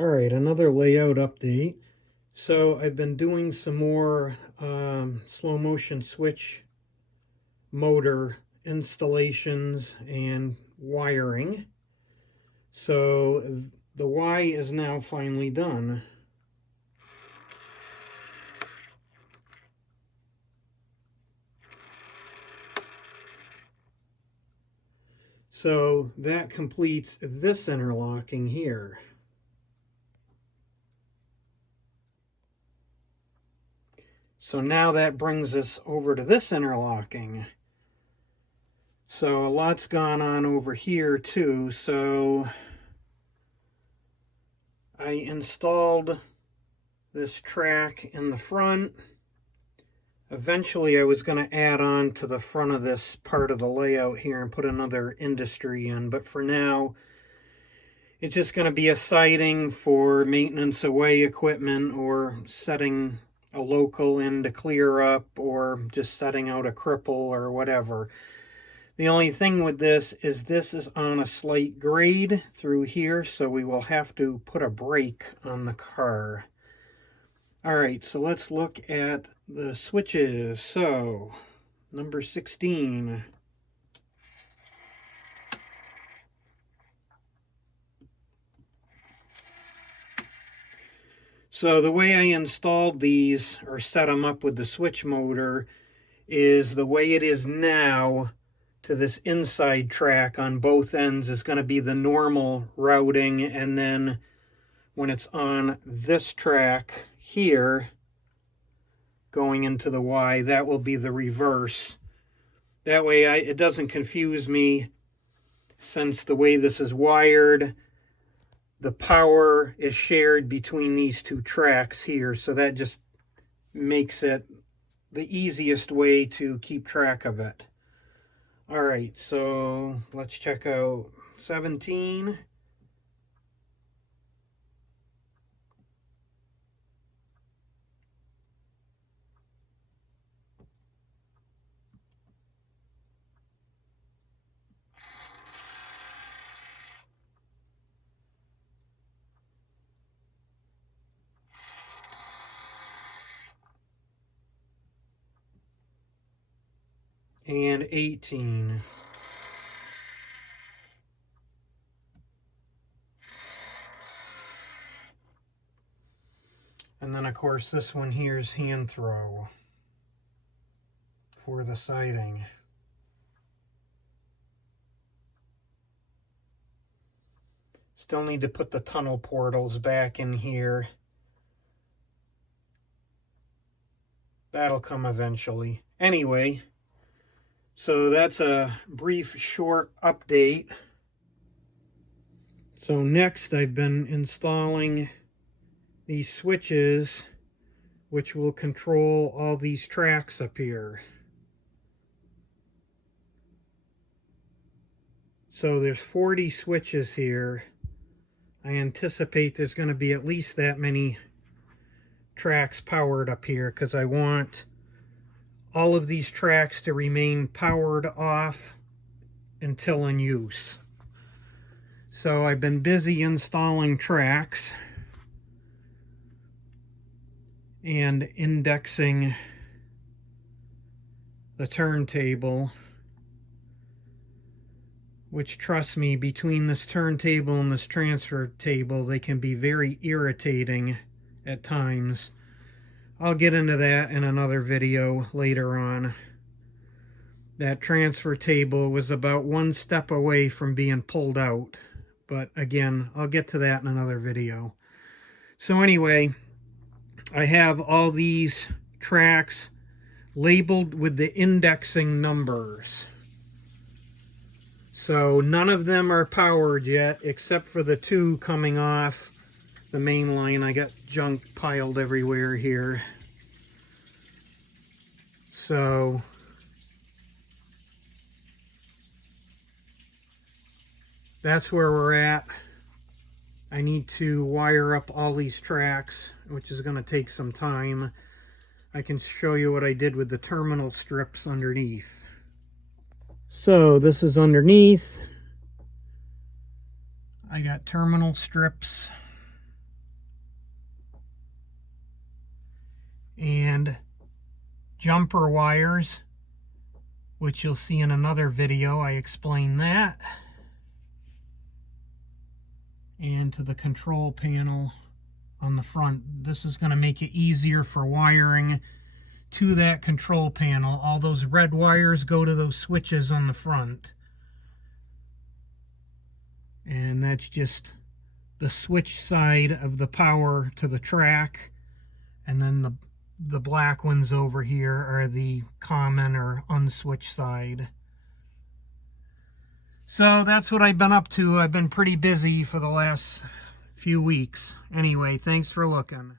All right, another layout update. So I've been doing some more slow motion switch motor installations and wiring. So the Y is now finally done. So that completes this interlocking here. So now that brings us over to this interlocking. So a lot's gone on over here too. So I installed this track in the front. Eventually I was going to add on to the front of this part of the layout here and put another industry in, but for now it's just going to be a siding for maintenance away equipment or setting a local in to clear up or just setting out a cripple or whatever. The only thing with this is on a slight grade through here, so we will have to put a brake on the car. Alright, so let's look at the switches. So, number 16. So the way I installed these, or set them up with the switch motor, is the way it is now to this inside track on both ends is going to be the normal routing, and then when it's on this track here, going into the Y, that will be the reverse. That way it doesn't confuse me, since the way this is wired, the power is shared between these two tracks here, so that just makes it the easiest way to keep track of it. All right, so let's check out 17. And 18. And then, of course, this one here is hand throw for the siding. Still need to put the tunnel portals back in here. That'll come eventually. Anyway, so that's a brief, short update. So next, I've been installing these switches, which will control all these tracks up here. So there's 40 switches here. I anticipate there's going to be at least that many tracks powered up here, because I want all of these tracks to remain powered off until in use. So I've been busy installing tracks and indexing the turntable, which, trust me, between this turntable and this transfer table, they can be very irritating at times. I'll get into that in another video later on. That transfer table was about one step away from being pulled out, but again, I'll get to that in another video. So anyway, I have all these tracks labeled with the indexing numbers. So none of them are powered yet, except for the two coming off the main line. I got junk piled everywhere here. So that's where we're at. I need to wire up all these tracks, which is going to take some time. I can show you what I did with the terminal strips underneath. So this is underneath. I got terminal strips and jumper wires, which you'll see in another video. I explain that. And to the control panel on the front. This is going to make it easier for wiring to that control panel. All those red wires go to those switches on the front. And that's just the switch side of the power to the track. And then the black ones over here are the common or unswitched side. So that's what I've been up to. I've been pretty busy for the last few weeks. Anyway, thanks for looking.